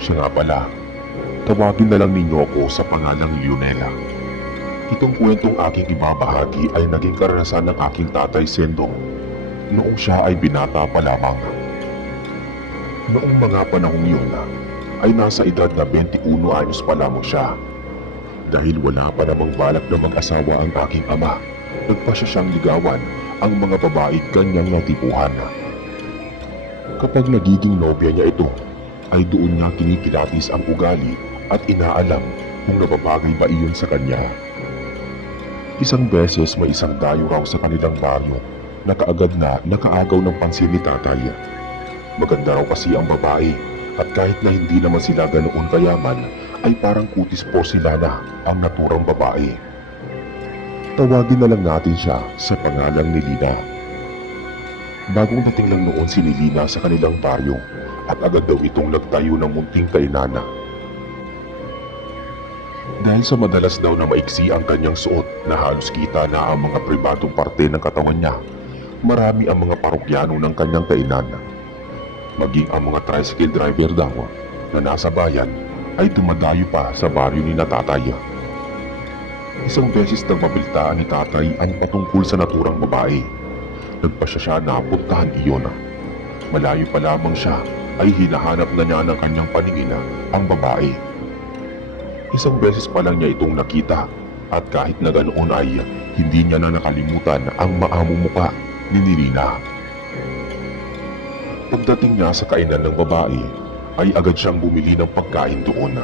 Siya nga pala, tawagin na lang ninyo ako sa pangalang Leonela. Itong kwentong aking ibabahagi ay naging karanasan ng aking tatay Sendong noong siya ay binata pa lamang. Noong mga panahong yun ay nasa edad na 21 anyos pa lamang siya. Dahil wala pa namang balak na mag-asawa ang aking ama, nagpasya siyang ligawan ang mga babae kanyang natipuhan. Kapag nagiging nobya niya ito, ay doon niya kinikilatis ang ugali at inaalam kung nababagay ba iyon sa kanya. Isang beses may isang dayo raw sa kanilang baryo na kaagad na nakaagaw ng pansin ni tatay. Maganda raw kasi ang babae at kahit na hindi naman sila ganoon kayaman, ay parang kutis po sila na ang naturang babae. Tawagin na lang natin siya sa pangalang ni Lina. Bagong dating lang noon si Lina sa kanilang baryo at agad daw itong nagtayo ng munting kainana. Dahil sa madalas daw na maiksi ang kanyang suot na halos kita na ang mga pribadong parte ng katawan niya, marami ang mga parokyano ng kanyang kainan. Maging ang mga tricycle driver daw na nasa bayan ay dumadayo pa sa baryo ni tatay. Isang beses nang mabalitaan ni tatay ang patungkol sa naturang babae. Nagpasya siya na puntahan iyon. Malayo pa lamang siya ay hinahanap na niya ng kanyang paningin ang babae. Isang beses pa lang niya itong nakita at kahit na ganoon ay hindi niya na nakalimutan ang maamong muka ni Nilina. Pagdating niya sa kainan ng babae, ay agad siyang bumili ng pagkain doon.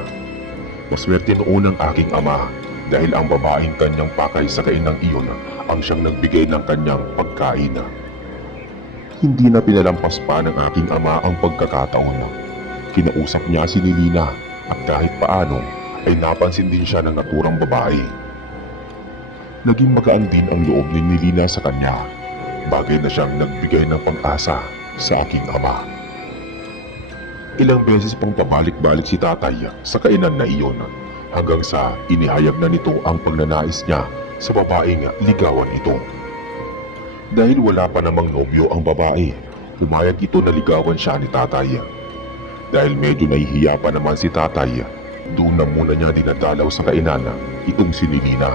Maswerte noon ang aking ama dahil ang babaeng kanyang pakay sa kainang iyon ang siyang nagbigay ng kanyang pagkain. Hindi na pinalampas pa ng aking ama ang pagkakataon. Kinausap niya si Nilina at kahit paano ay napansin din siya ng naturang babae. Naging magaan din ang loob ni Nilina sa kanya, bagay na siyang nagbigay ng pag-asa sa aking ama. Ilang beses pang pabalik-balik si tatay sa kainan na iyon hanggang sa inihayag na nito ang pagnanais niya sa babaeng ligawan ito. Dahil wala pa namang nobyo ang babae, pumayag ito na ligawan siya ni tatay. Dahil medyo nahihiya pa naman si tatay, doon na muna niya dinadalaw sa kainan itong si Nilina.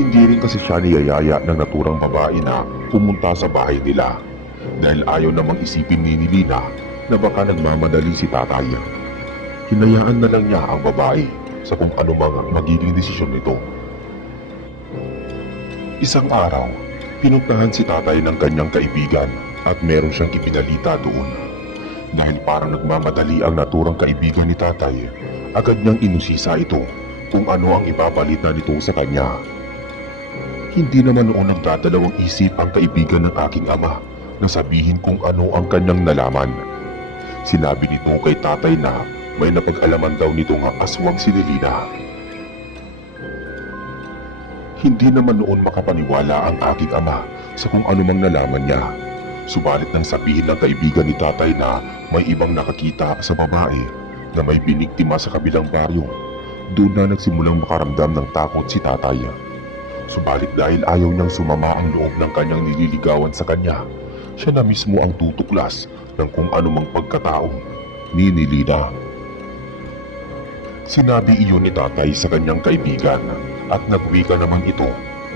Hindi rin kasi siya niyayaya ng naturang babae na pumunta sa bahay nila dahil ayaw namang isipin ni Nilina na baka nagmamadali si tatay. Hinayaan na lang niya ang babae sa kung ano mang magiging desisyon nito. Isang araw, pinuntahan si tatay ng kanyang kaibigan at meron siyang ipinalita doon. Dahil parang nagmamadali ang naturang kaibigan ni tatay, agad niyang inusisa ito kung ano ang ibabalita nito sa kanya. Hindi naman noon nagdadalawang isip ang kaibigan ng aking ama na sabihin kung ano ang kanyang nalaman. Sinabi nito kay tatay na may napag-alaman daw nitong aswang si Nilina. Hindi naman noon makapaniwala ang aking ama sa kung ano mang nalaman niya. Subalit nang sabihin ng kaibigan ni tatay na may ibang nakakita sa babae na may biniktima sa kabilang baryo, doon na nagsimulang makaramdam ng takot si tatay. Subalit dahil ayaw niyang sumama ang loob ng kanyang nililigawan sa kanya, siya na mismo ang tutuklas ng kung anumang pagkatao ni Nilina. Sinabi iyon ni tatay sa kanyang kaibigan at nagwika naman ito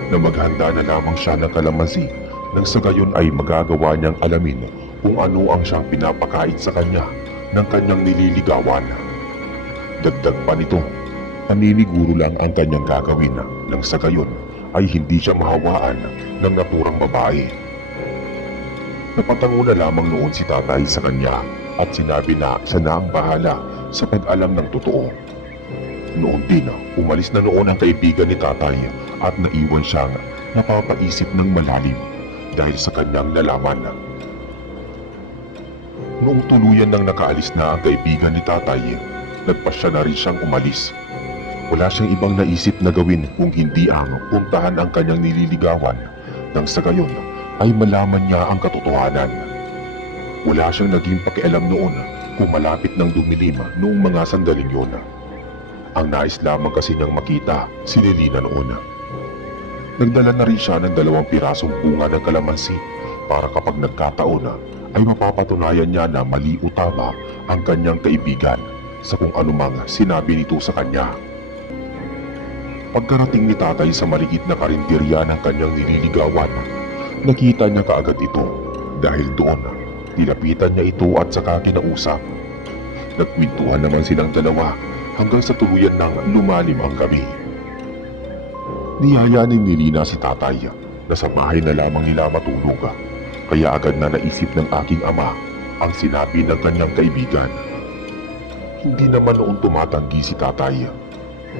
na maghanda na lamang siya ng kalamansi nang sa gayon ay magagawa niyang alamin kung ano ang siyang pinapakait sa kanya ng kanyang nililigawan. Dagdag pa nito, paniniguro lang ang kanyang gagawin nang sa gayon ay hindi siya mahawaan ng naturang babae. Napatango na lamang noon si tatay sa kanya at sinabi na siya na ang bahala sa pag-alam ng totoo. Noon din, umalis na noon ang kaibigan ni tatay at naiwan siyang napapaisip ng malalim dahil sa kanyang nalaman. Noong tuluyan nang nakaalis na ang kaibigan ni tatay, nagpasya na rin siyang umalis. Wala siyang ibang naisip na gawin kung hindi ang puntahan ang kanyang nililigawan nang sa gayon ay malaman niya ang katotohanan. Wala siyang naging pakialam noon kung malapit ng dumilim noong mga sandaling yun. Ang nais lamang kasi niyang makita si Nilina noon. Nagdala na rin siya ng 2 pirasong bunga ng kalamansi para kapag nagkataon ay mapapatunayan niya na mali o tama ang kanyang kaibigan sa kung anumang sinabi nito sa kanya. Pagkarating ni tatay sa maliit na karinderya ng kanyang nililigawan, nakita niya kaagad ito dahil doon nilapitan niya ito at saka kinausap. Nagkwentuhan naman silang dalawa hanggang sa tuluyan ng lumalim ang gabi. Niyayanin ni Lina si tatay na sa bahay na lamang nila matulog, kaya agad na naisip ng aking ama ang sinabi ng kanyang kaibigan. Hindi naman noon tumatanggi si tatay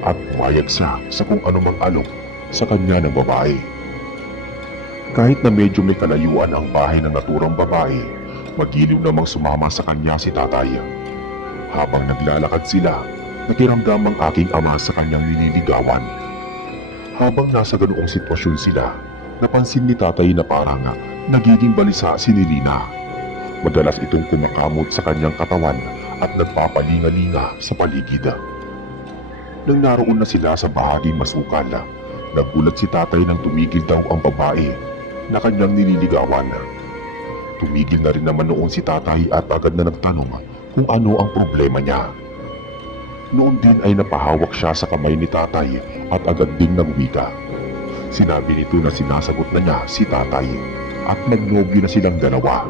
at pumayag siya sa kung anumang alok sa kanya ng babae. Kahit na medyo may kalayuan ang bahay ng naturang babae, magiliw namang sumama sa kanya si tatay. Habang naglalakad sila, nakiramdam ang aking ama sa kanyang nililigawan. Habang nasa ganoong sitwasyon sila, napansin ni tatay na parang nagiging balisa si Nilina. Madalas itong kumakamot sa kanyang katawan at nagpapalinga-linga sa paligid. Nang naroon na sila sa bahaging masukal, nagulat si tatay nang tumigil daw ang babae na kanyang nililigawan. Tumigil na rin naman noon si tatay at agad na nagtanong kung ano ang problema niya. Noon din ay napahawak siya sa kamay ni tatay at agad ding nagwika. Sinabi nito na sinasagot na niya si tatay at nagnobyo na silang dalawa.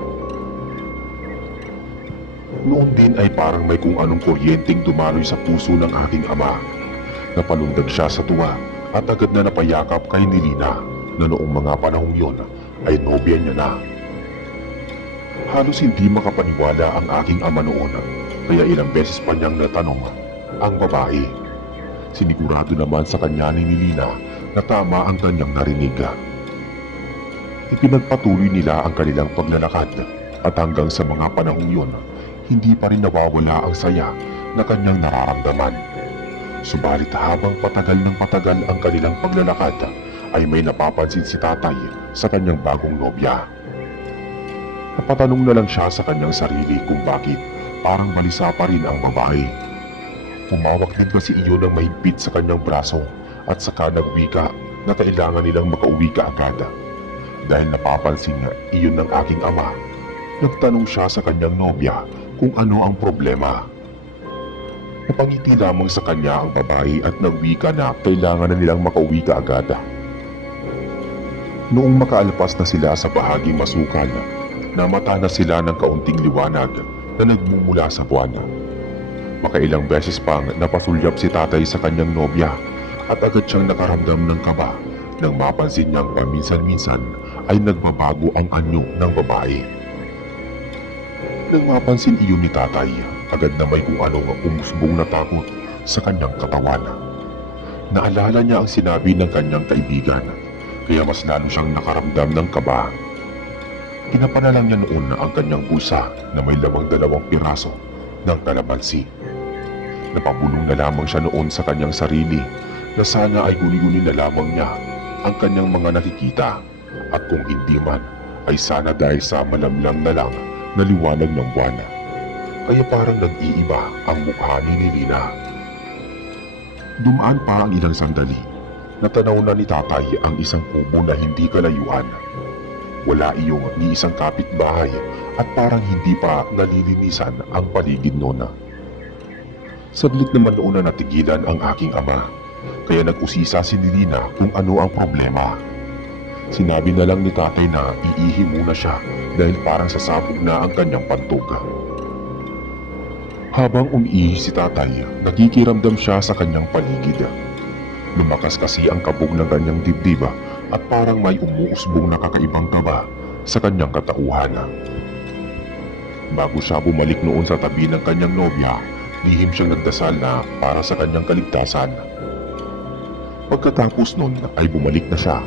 Noon din ay parang may kung anong kuryenteng dumaloy sa puso ng aking ama. Napalundag siya sa tuwa at agad na napayakap kay Nilina na noong mga panahong yon ay nobya niya na. Halos hindi makapaniwala ang aking ama noon, kaya ilang beses pa niyang natanong ang babae. Sinigurado naman sa kanya ni Nilina na tama ang kanyang narinig. Ipinagpatuloy nila ang kanilang paglalakad at hanggang sa mga panahong yon, hindi pa rin nawawala ang saya na kanyang nararamdaman. Subalit habang patagal ng patagal ang kanilang paglalakad, ay may napapansin si tatay sa kanyang bagong nobya. Napatanong na lang siya sa kanyang sarili kung bakit parang balisa pa rin ang babae. Umawak din kasi iyon ng mahigpit sa kanyang braso at saka nagwika na kailangan nilang makauwi kaagad. Dahil napapansin niya iyon ng aking ama, nagtanong siya sa kanyang nobya kung ano ang problema. Napangiti lamang sa kanya ang babae at nagwika na kailangan na nilang makauwi kaagad. Noong makaalpas na sila sa bahaging masukal, namata na sila ng kaunting liwanag na nagmumula sa buwan. Makailang beses pang napasulyap si tatay sa kanyang nobya at agad siyang nakaramdam ng kaba nang mapansin niyang paminsan-minsan ay nagbabago ang anyo ng babae. Nang mapansin iyon ni tatay, agad na may kung anong umusbong na takot sa kanyang katawan. Naalala niya ang sinabi ng kanyang kaibigan, kaya mas lalo siyang nakaramdam ng kaba. Pinapanalang niya noon ang kanyang bulsa na may lamang 2 piraso ng kalamansi. Napabulong na lamang siya noon sa kanyang sarili na sana ay guni-guni na lamang niya ang kanyang mga nakikita at kung hindi man ay sana dahil sa malamlam na lang na liwanag ng buwan. Kaya parang nag-iiba ang mukha ni Nilina. Dumaan pa ang ilang sandali. Natanaw na ni tatay ang isang kubo na hindi kalayuan. Wala iyong ni isang kapitbahay at parang hindi pa nalilinisan ang paligid noon. Saglit naman noon na natigilan ang aking ama, kaya nag-usisa si Nilina kung ano ang problema. Sinabi na lang ni tatay na iihi muna siya dahil parang sasabog na ang kanyang pantog. Habang umiihi si tatay, nakikiramdam siya sa kanyang paligid. Lumakas kasi ang kabog ng kanyang dibdib at parang may umuusbong na kakaibang kaba sa kanyang katauhan. Bago siya bumalik noon sa tabi ng kanyang nobya, lihim siyang nagdasal na para sa kanyang kaligtasan. Pagkatapos nun ay bumalik na siya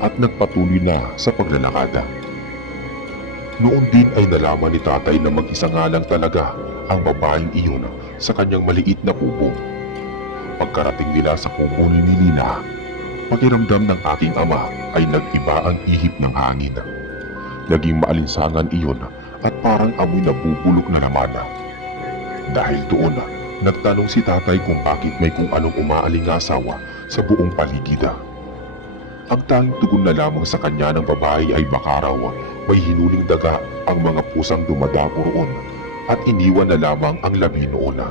at nagpatuloy na sa paglalakad. Noon din ay nalaman ni tatay na mag-isa nga lang talaga ang babaeng iyon sa kanyang maliit na kubo. Pagkarating nila sa kubo ni Nilina, pakiramdam ng aking ama ay nag-iba ang ihip ng hangin. Naging maalinsangan iyon at parang amoy na bubulok na naman. Dahil doon, nagtanong si tatay kung bakit may kung anong umaalingasawa sa buong paligid. Ang tanging tugon na lamang sa kanya ng babae ay baka raw may hinuling daga ang mga pusang dumadapo roon at iniwan na lamang ang labi noon.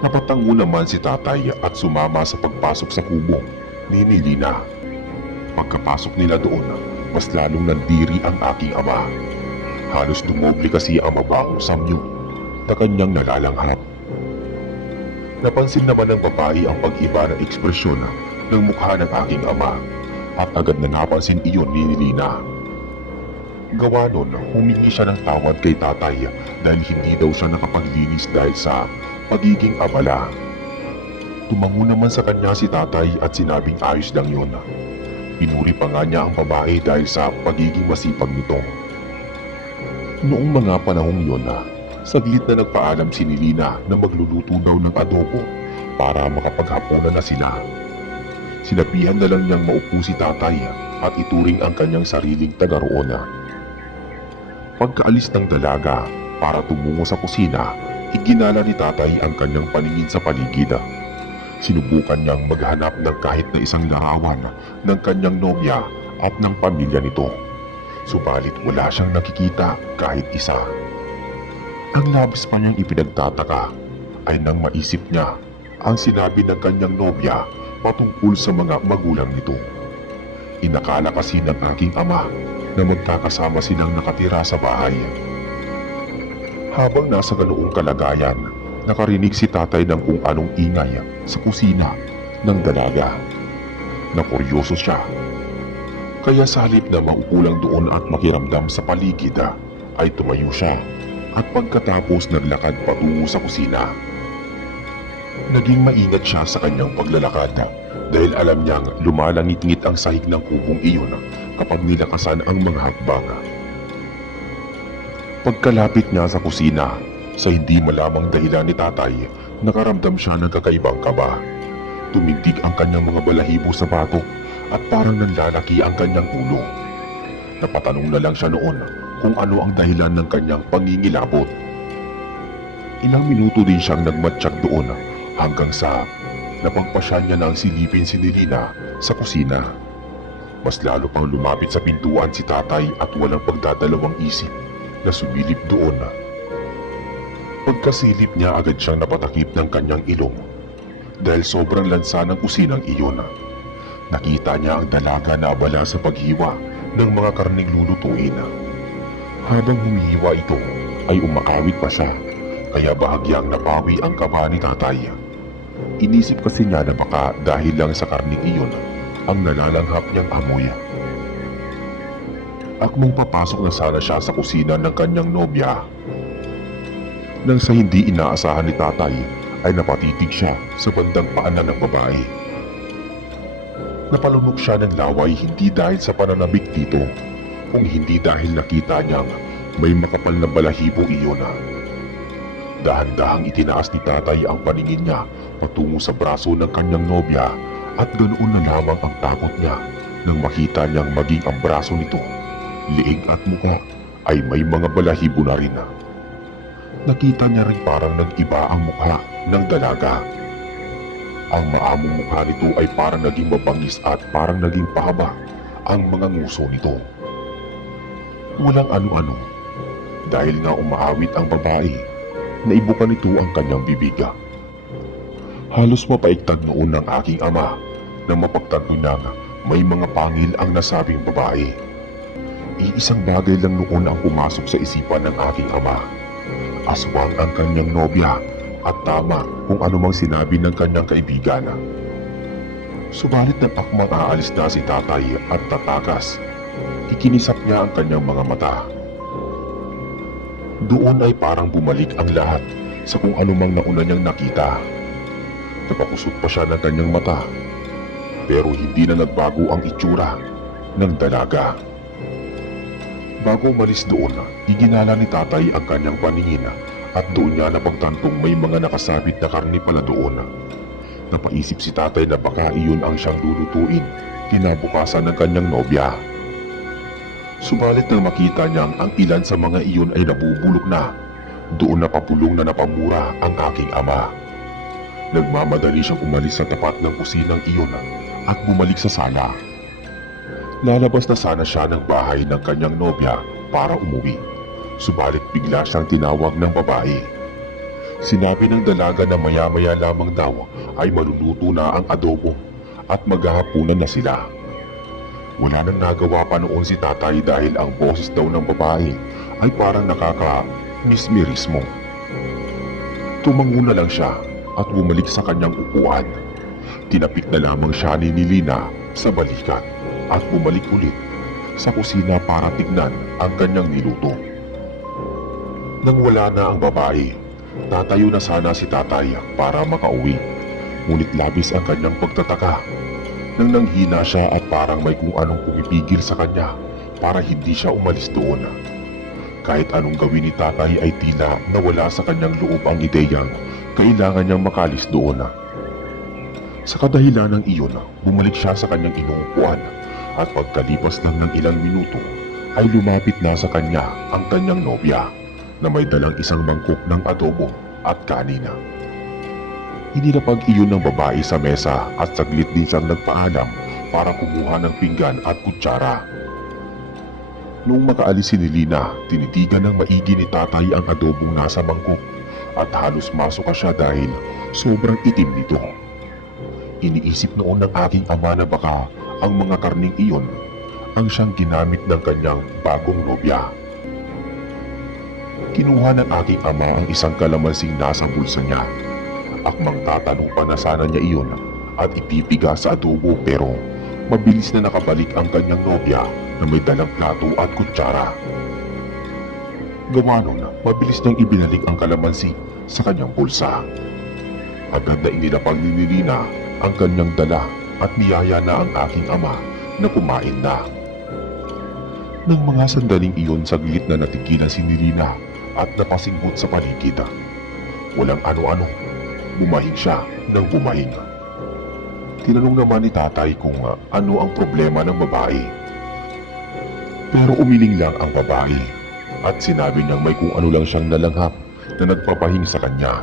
Napatango naman si tatay at sumama sa pagpasok sa kubo ni Nilina. Pagkapasok nila doon, mas lalong nandiri ang aking ama. Halos dumoble kasi ang mabangong samyo na kanyang nalalanghap. Napansin naman ng babae ang pag-iba ng ekspresyon ng mukha ng aking ama at agad na napansin iyon ni Nilina. Gawa nun, humingi siya ng tawad kay tatay dahil hindi daw siya nakapaglinis dahil sa pagiging abala. Tumango naman sa kanya si tatay at sinabing ayos lang yun. Pinuri pa nga niya ang babae dahil sa pagiging masipag nito. Noong mga panahong yun, saglit na nagpaalam si Nilina na magluluto daw ng adobo para makapaghapunan na sila. Sinabihan na lang niyang maupo si tatay at ituring ang kanyang sariling taga-roon. Pagkaalis ng dalaga para tumungo sa kusina, iginala ni tatay ang kanyang paningin sa paligid. Sinubukan niyang maghanap ng kahit na isang larawan ng kanyang nobya at ng pamilya nito. Subalit wala siyang nakikita kahit isa. Ang labis pa niyang ipinagtataka ay nang maisip niya ang sinabi ng kanyang nobya patungkol sa mga magulang nito. Inakala kasi ng aking ama na magkakasama silang nakatira sa bahay. Habang nasa ganoong kalagayan, nakarinig si tatay ng kung anong ingay sa kusina ng dalaga. Nakuryoso siya. Kaya sa halip na maupo lang doon at makiramdam sa paligid, ay tumayo siya at pagkatapos naglakad patungo sa kusina. Naging maingat siya sa kanyang paglalakad dahil alam niyang lumalangit-ngit ang sahig ng kubong iyon kapag nilakasan ang mga hakbang. Pagkalapit niya sa kusina, sa hindi malamang dahilan ni tatay, nakaramdam siya ng kakaibang kaba. Tumindig ang kanyang mga balahibo sa batok at parang nanlalaki ang kanyang ulo. Napatanong na lang siya noon kung ano ang dahilan ng kanyang pangingilabot. Ilang minuto din siyang nagmatsyag doon hanggang sa napagpasya niya na ang silipin si Nilina sa kusina. Mas lalo pang lumapit sa pintuan si tatay at walang pagdadalawang isip na sumilip doon. Pagkasilip niya agad siyang napatakip ng kanyang ilong dahil sobrang lansa ng kusinang iyon. Nakita niya ang dalaga na abala sa paghiwa ng mga karning lulutuin. Habang humihiwa ito ay umakawit pa siya kaya bahagyang napawi ang kaba ni tatay. Inisip kasi niya na baka dahil lang sa karning iyon ang nalalanghap niyang amoy. Akmong papasok na sana siya sa kusina ng kanyang nobya. Nang sa hindi inaasahan ni tatay ay napatitig siya sa bandang paanan ng babae. Napalunok siya ng laway hindi dahil sa pananabik dito, kung hindi dahil nakita niyang may makapal na balahibo iyon. Dahan-dahang itinaas ni tatay ang paningin niya patungo sa braso ng kanyang nobya at ganoon na lamang ang takot niya nang makita niyang maging ang braso nito, liig at mukha ay may mga balahibo na rin. Nakita niya rin parang nag-iba ang mukha ng dalaga. Ang maamong mukha nito ay parang naging mabangis at parang naging pahaba ang mga nguso nito. Walang ano-ano dahil nga umaawit ang babae, naibuka nito ang kanyang bibiga. Halos mapaiktad noon ng aking ama nang mapagtanto niyang may mga pangil ang nasabing babae. Iisang bagay lang noon ang pumasok sa isipan ng aking ama. Aswang ang kanyang nobya at tama kung anumang sinabi ng kanyang kaibigan. Subalit nang akmang aalis na si tatay at tatakas, ikinisap niya ang kanyang mga mata. Doon ay parang bumalik ang lahat sa kung anumang nauna niyang nakita. Napakusot pa siya ng kanyang mata, pero hindi na nagbago ang itsura ng dalaga. Bago umalis doon, iginala ni tatay ang kanyang paningin at doon niya napagtantong may mga nakasabit na karni pala doon. Napaisip si tatay na baka iyon ang siyang lulutuin kinabukasan ng kanyang nobya. Subalit nang makita niyang ang ilan sa mga iyon ay nabubulok na, doon napapulong na napamura ang aking ama. Nagmamadali siyang umalis sa tapat ng kusinang iyon at bumalik sa sala. Lalabas na sana siya ng bahay ng kanyang nobya para umuwi. Subalit bigla siyang tinawag ng babae. Sinabi ng dalaga na maya-maya lamang daw ay maluluto na ang adobo at maghahapunan na sila. Wala nang nagawa pa noon si tatay dahil ang boses daw ng babae ay parang nakaka-mismerismo. Tumango na lang siya at bumalik sa kanyang upuan. Tinapik na lamang siya ni Nilina sa balikat at bumalik ulit sa kusina para tignan ang kanyang niluto. Nang wala na ang babae, tatayo na sana si tatay para makauwi. Ngunit labis ang kanyang pagtataka nang nanghina siya at parang may kung anong pumipigil sa kanya para hindi siya umalis doon. Kahit anong gawin ni tatay ay tila nawala sa kanyang loob ang ideyang kailangan niyang makalis doon. Sa kadahilan ng iyon, bumalik siya sa kanyang inuupuan at pagkalipas lang ng ilang minuto ay lumapit na sa kanya ang kanyang nobya na may dalang isang mangkok ng adobo at kanina. Inilapag iyon ng babae sa mesa at saglit din siyang nagpaalam para kumuha ng pinggan at kutsara. Noong makaalis si Nilina, tinitigan ng maigi ni tatay ang adobong nasa mangkok at halos masuka siya dahil sobrang itim nito. Iniisip noon ng aking ama na baka ang mga karning iyon ang siyang ginamit ng kanyang bagong nobya. Kinuha ng aking ama ang isang kalamansing nasa bulsa niya. Akmang tatanong pa na sana niya iyon at ipipiga sa adobo pero mabilis na nakabalik ang kanyang nobya na may dalang plato at kutsara. Gawa nun, mabilis niyang ibinalik ang kalamansi sa kanyang bulsa. Agad na inilapag ni Nilina ang kanyang dala at niyaya na ang aking ama na kumain na. Nang mga sandaling iyon, saglit na natigilan si Nilina at napasinghot sa paligid. Walang ano-ano, bumahing siya ng bumahing. Tinanong naman ni tatay kung ano ang problema ng babae. Pero umiling lang ang babae at sinabi niyang may kung ano lang siyang nalanghap na nagpapahing sa kanya.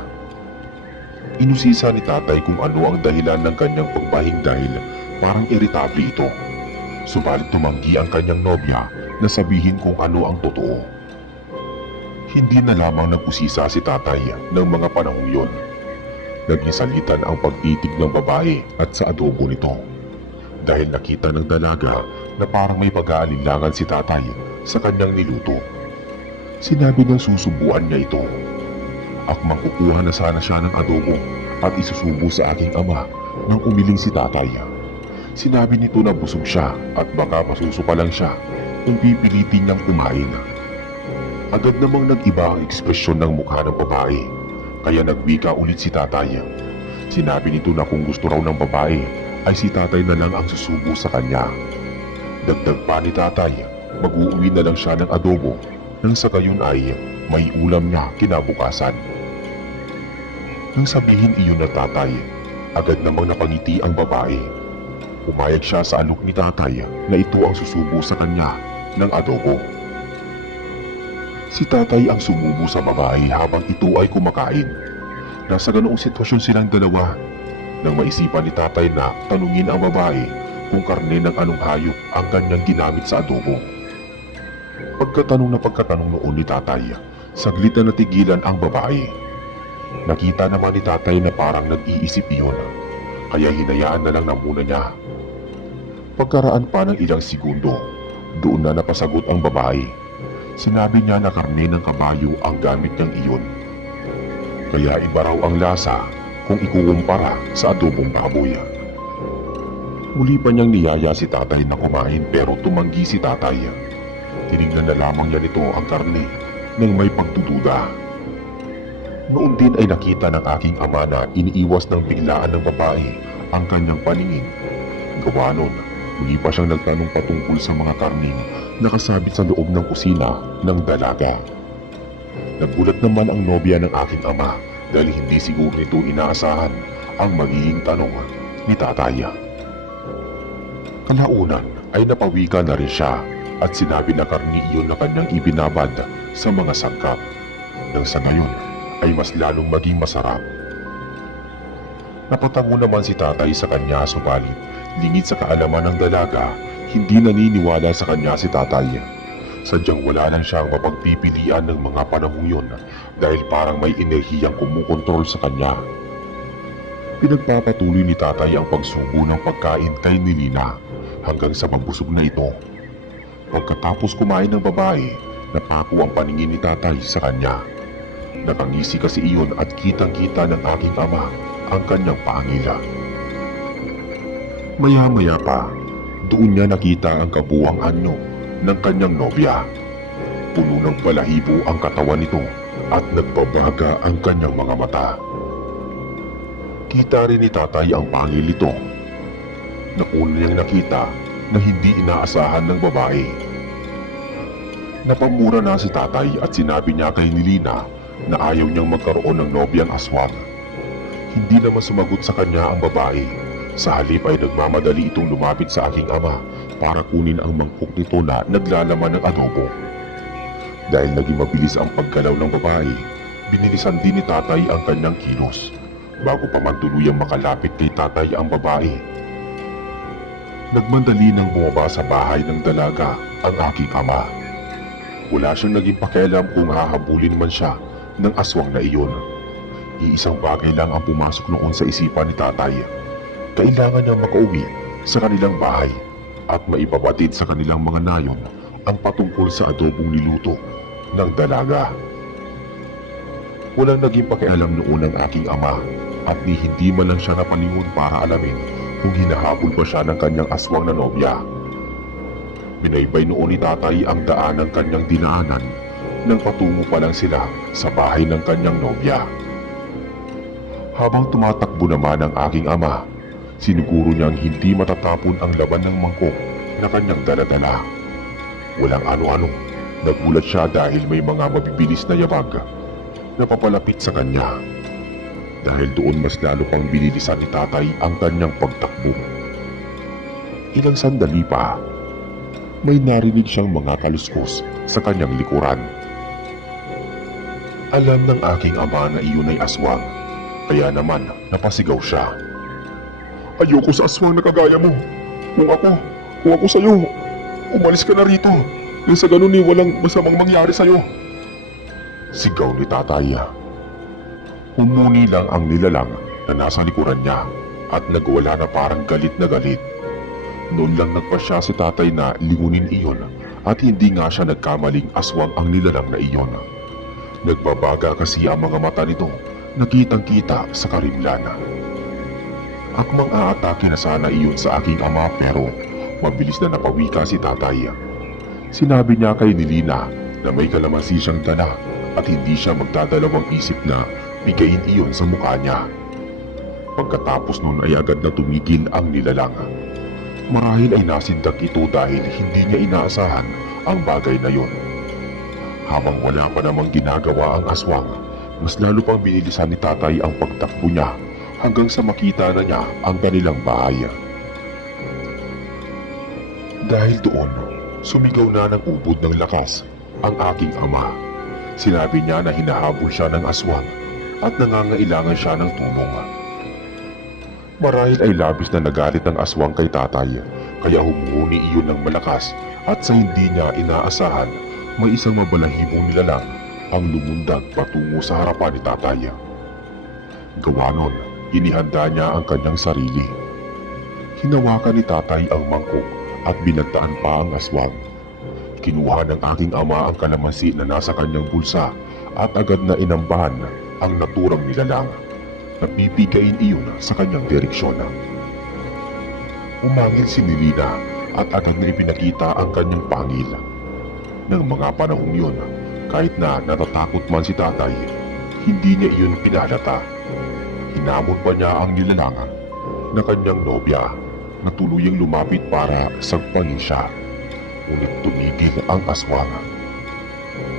Inusisa ni tatay kung ano ang dahilan ng kanyang pagbahing dahil parang iritable ito. Subalit tumanggi ang kanyang nobya na sabihin kung ano ang totoo. Hindi na lamang nag-usisa si tatay ng mga panahong yon. Naging salitan ang pagtitig ng babae at sa adobo nito. Dahil nakita ng dalaga na parang may pag-aalinlangan si tatay sa kanyang niluto. Sinabi niyang susubuan niya ito. Akmang kukuha na sana siya ng adobo at isusubo sa aking ama nang umiling si tatay. Sinabi nito na busog siya at baka masusuka lang siya kung pipilitin niyang kumain. Agad namang nag-iba ang ekspresyon ng mukha ng babae, kaya nagwika ulit si tatay. Sinabi nito na kung gusto raw ng babae ay si tatay na lang ang susubo sa kanya. Dagdag pa ni tatay, mag-uuwi na lang siya ng adobo nang sa gayon ay may ulam niya kinabukasan. Nang sabihin iyon na tatay, agad namang napangiti ang babae. Umayag siya sa alok ni tatay na ito ang susubo sa kanya ng adobo. Si tatay ang sumubo sa babae habang ito ay kumakain. Nasa ganoong sitwasyon silang dalawa nang maisipan ni tatay na tanungin ang babae kung karne ng anong hayop ang kanyang ginamit sa adobo. Pagkatanong noon ni tatay, saglit na natigilan ang babae. Nakita naman ni tatay na parang nag-iisip iyon, kaya hinayaan na lang muna niya. Pagkaraan pa ng ilang segundo, doon na napasagot ang babae. Sinabi niya na karne ng kabayo ang gamit niyang iyon. Kaya iba raw ang lasa kung ikukumpara sa adobong baboy. Muli pa niyang niyaya si tatay na kumain pero tumanggi si tatay. Tinignan na lamang niya nito ang karne nang may pagdududa. Noon din ay nakita ng aking ama na iniiwas ng biglaan ng babae ang kanyang paningin. Gawa nun, muli pa siyang nagtanong patungkol sa mga karning nakasabit sa loob ng kusina ng dalaga. Nagulat naman ang nobya ng aking ama dahil hindi siguro nito inaasahan ang magiging tanong ni tatay. Kalaunan ay napawika na rin siya at sinabi na karni iyon na kanyang ibinabad sa mga sangkap. Nang sa ngayon ay mas lalong maging masarap. Napatango naman si tatay sa kanya subalit Lingid sa kaalaman ng dalaga, hindi naniniwala sa kanya si tatay. Sadyang wala lang siyang mapagpipilian ng mga panahong yun dahil parang may enerhiyang kumukontrol sa kanya. Pinagpapatuloy ni tatay ang pagsubo ng pagkain kay Nilina hanggang sa magbusog na ito. Pagkatapos kumain ng babae, napako ang paningin ni tatay sa kanya. Nakangisi kasi iyon at kitang-kita ng aking ama ang kanyang pangila. Maya-maya pa, doon niya nakita ang kabuwang anyo ng kanyang nobya. Puno ng balahibo ang katawan nito at nagbabaga ang kanyang mga mata. Kita rin ni tatay ang pangil nito. Nauna niyang nakita na hindi inaasahan ng babae. Napamura na si tatay at sinabi niya kay Nilina na ayaw niyang magkaroon ng nobyang aswang. Hindi naman sumagot sa kanya ang babae. Sa halip ay nagmamadali itong lumapit sa aking ama para kunin ang mangkok nito na naglalaman ng adobo. Dahil naging mabilis ang paggalaw ng babae, binilisan din ni tatay ang kanyang kilos bago pa man tuluyang makalapit kay tatay ang babae. Nagmandali nang bumaba sa bahay ng dalaga ang aking ama. Wala siyang naging pakialam kung hahabulin man siya ng aswang na iyon. Iisang bagay lang ang pumasok noon sa isipan ni tatay. Kailangan niyang makauwi sa kanilang bahay at maipabatid sa kanilang mga nayon ang patungkol sa adobong niluto ng dalaga. Walang naging pakialam noon ang aking ama at hindi man lang siya napalingon para alamin kung hinahabol ba siya ng kanyang aswang na nobya. Binaybay noon ni tatay ang daan ng kanyang dinaanan nang patungo pa lang sila sa bahay ng kanyang nobya. Habang tumatakbo naman ang aking ama, siniguro niyang hindi matatapon ang laban ng mangkok na kanyang daladala. Walang ano-ano, nagulat siya dahil may mga mabibilis na yabag na papalapit sa kanya. Dahil doon mas lalo pang binilisan ni tatay ang kanyang pagtakbo. Ilang sandali pa, may narinig siyang mga kaluskos sa kanyang likuran. Alam ng aking ama na iyon ay aswang, kaya naman napasigaw siya. Ayoko sa aswang na kagaya mo. Kung ako sa'yo, umalis ka na rito. Nang sa ganun walang masamang mangyari sa'yo. Sigaw ni tatay. Humuni lang ang nilalang na nasa likuran niya at nagwala na parang galit na galit. Noon lang nagpasya si tatay na lingunin iyon at hindi nga siya nagkamaling aswang ang nilalang na iyon. Nagbabaga kasi ang mga mata nito, nakitang-kita sa karimlan. Akmang aatake na sana iyon sa aking ama pero mabilis na napawika si tatay. Sinabi niya kay Nilina na may kalamansi siyang dala at hindi siya magdadalawang isip na bigayin iyon sa mukha niya. Pagkatapos nun ay agad na tumigil ang nilalang. Marahil ay nasindak ito dahil hindi niya inaasahan ang bagay na yon. Habang wala pa namang ginagawa ang aswang, mas lalo pang binilisan ni tatay ang pagtakbo niya hanggang sa makita na niya ang kanilang bahay. Dahil doon, sumigaw na ng ubod ng lakas ang aking ama. Sinabi niya na hinahabol siya ng aswang at nangangailangan siya ng tulong. Marahil ay labis na nagalit ang aswang kay tatay, kaya humuhuni iyon ng malakas at sa hindi niya inaasahan, may isang mabalahibong nilalang ang lumundag patungo sa harapan ni tatay. Gawa nun, inihanda niya ang kanyang sarili. Hinawakan ni tatay ang mangkok at binagtaan pa ang aswang. Kinuha ng aking ama ang kalamansi na nasa kanyang bulsa at agad na inambahan ang naturang nilalang. Napipigain iyon sa kanyang direksyon. Umangil si Nilina at agad na ipinakita ang kanyang pangil. Nang mga panahong yun, kahit na natatakot man si tatay, hindi niya iyon pinalata. Hinamon pa niya ang nilalang na kanyang nobya na tuluyang lumapit para sagpangin siya. Ngunit tumigil ang aswang.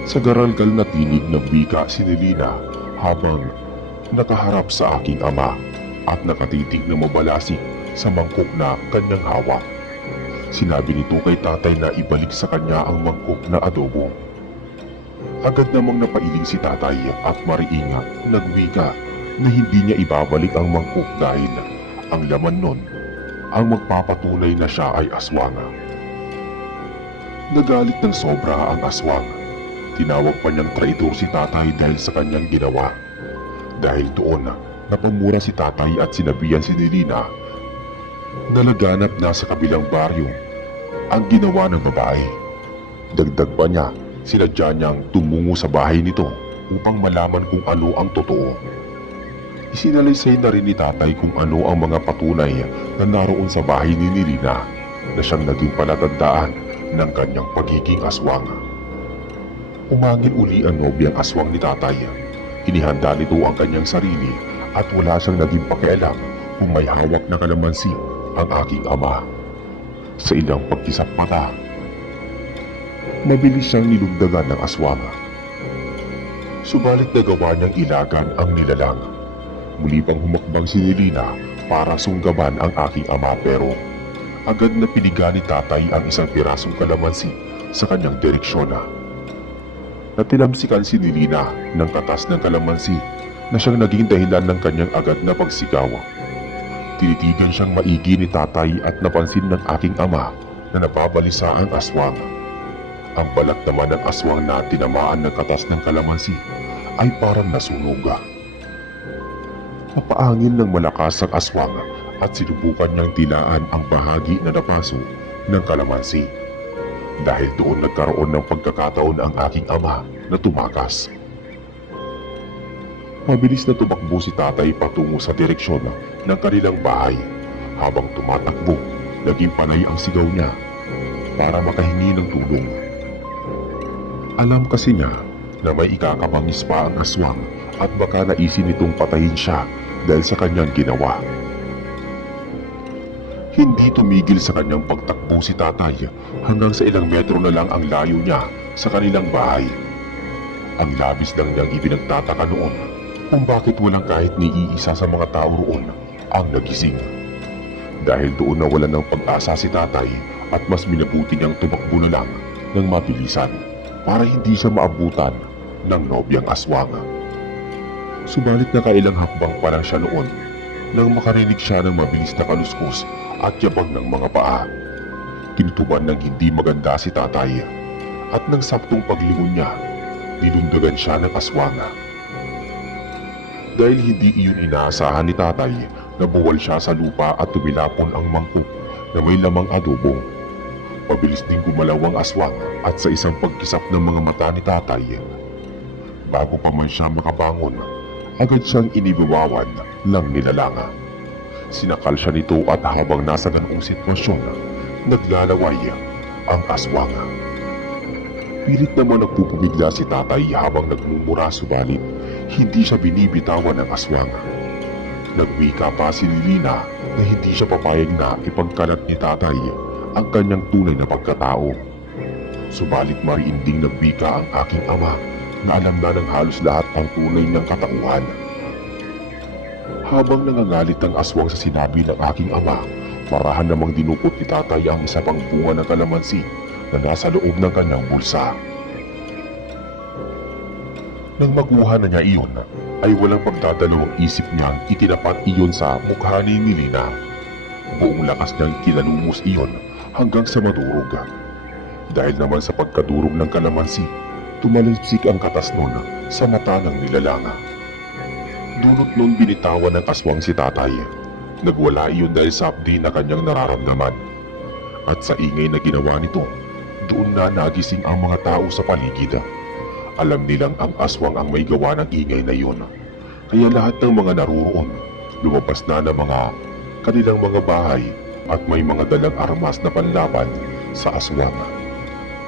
Sa garalgal na tinig ng wika si Nilina habang nakaharap sa aking ama at nakatitig na mabalasik sa mangkok na kanyang hawak. Sinabi nito kay tatay na ibalik sa kanya ang mangkok na adobo. Agad namang napailing si tatay at mariingat nagwika na hindi niya ibabalik ang mangkok dahil ang laman nun ang magpapatunay na siya ay aswang. Nagalit ng sobra ang aswang. Tinawag pa niyang traidor si tatay dahil sa kanyang ginawa. Dahil doon, napamura si tatay at sinabihan si Nilina na laganap na sa kabilang baryo ang ginawa ng babae. Dagdag pa niya, sinadya niyang tumungo sa bahay nito upang malaman kung ano ang totoo. Isinalaysay na rin ni tatay kung ano ang mga patunay na naroon sa bahay ni Nilina na siyang naging palatandaan ng kanyang pagiging aswang. Umangin uli ang nobyang aswang ni tatay. Inihanda nito ang kanyang sarili at wala siyang naging pakialam kung may hawak na kalamansi ang aking ama. Sa ilang pagkisap mata, mabilis siyang nilugdagan ng aswang. Subalit nagawa niyang ilagan ang nilalang. Muli pang humakbang si Nilina para sunggaban ang aking ama pero agad na piniga ni tatay ang isang pirasong kalamansi sa kanyang direksyon. Natinamsikan si Nilina ng katas ng kalamansi na siyang naging dahilan ng kanyang agad na pagsigaw. Tinitigan siyang maigi ni tatay at napansin ng aking ama na nababalisa ang aswang. Ang balat naman ng aswang na tinamaan ng katas ng kalamansi ay parang nasunog. Napaangin ng malakas ang aswang at sinubukan niyang tilaan ang bahagi na napaso ng kalamansi. Dahil doon nagkaroon ng pagkakataon ang aking ama na tumakas. Mabilis na tumakbo si tatay patungo sa direksyon ng kanilang bahay. Habang tumatakbo, naging panay ang sigaw niya para makahingi ng tulong. Alam kasi niya na may ikakabangis pa ang aswang at baka naisin nitong patayin siya dahil sa kanyang ginawa. Hindi tumigil sa kanyang pagtakbo si tatay hanggang sa ilang metro na lang ang layo niya sa kanilang bahay. Ang labis lang niyang ipinagtataka noon kung bakit walang kahit ni iisa sa mga tao roon ang nagising. Dahil doon nawalan ng pag-asa si tatay at mas minabuti niyang tumakbo na lang ng mabilisan para hindi siya maabutan ng nobyang aswang. Subalit nakailang hakbang pa lang siya noon nang makarinig siya ng mabilis na kaluskos at yabang ng mga paa. Tinutuban ng hindi maganda si tatay at nang saktong paglingon niya, nilundagan siya ng aswang. Dahil hindi iyon inaasahan ni tatay, nabuwal siya sa lupa at tumilapon ang mangkok na may lamang adobo. Mabilis ding gumalaw ang aswang at sa isang pagkisap ng mga mata ni tatay, bago pa man siya makabangon, agad siyang inibawawan ng nilalanga. Sinakal siya nito at habang nasa ganoong sitwasyon, naglalaway ang aswang. Pilit naman nagpupumigla si tatay habang nagmumura subalit hindi siya binibitawan ng aswang. Nagwika pa si Nilina na hindi siya papayag na ipagkalat ni tatay ang kanyang tunay na pagkatao. Subalit mariinding nagwika ang aking ama na alam na ng halos lahat ang tunay niyang katauhan. Habang nangangalit ang aswang sa sinabi ng aking ama, marahan namang dinukot ni tatay ang isa pang bunga ng kalamansi na nasa loob ng kanyang bulsa. Nang makuha na niya iyon, ay walang pagdadalawang isip niyang itinapat iyon sa mukha ni Nilina. Buong lakas niyang kinalumos iyon hanggang sa madurog. Dahil naman sa pagkadurog ng kalamansi, tumalsik ang katas nun sa mata ng nilalanga. Dulot nun binitawan ng aswang si tatay. Nagwala iyon dahil sa abdi na kanyang nararamdaman. At sa ingay na ginawa nito, doon na nagising ang mga tao sa paligid. Alam nilang ang aswang ang may gawa ng ingay na iyon. Kaya lahat ng mga naroon, lumabas na ng mga kanilang mga bahay at may mga dalang armas na panlaban sa aswang.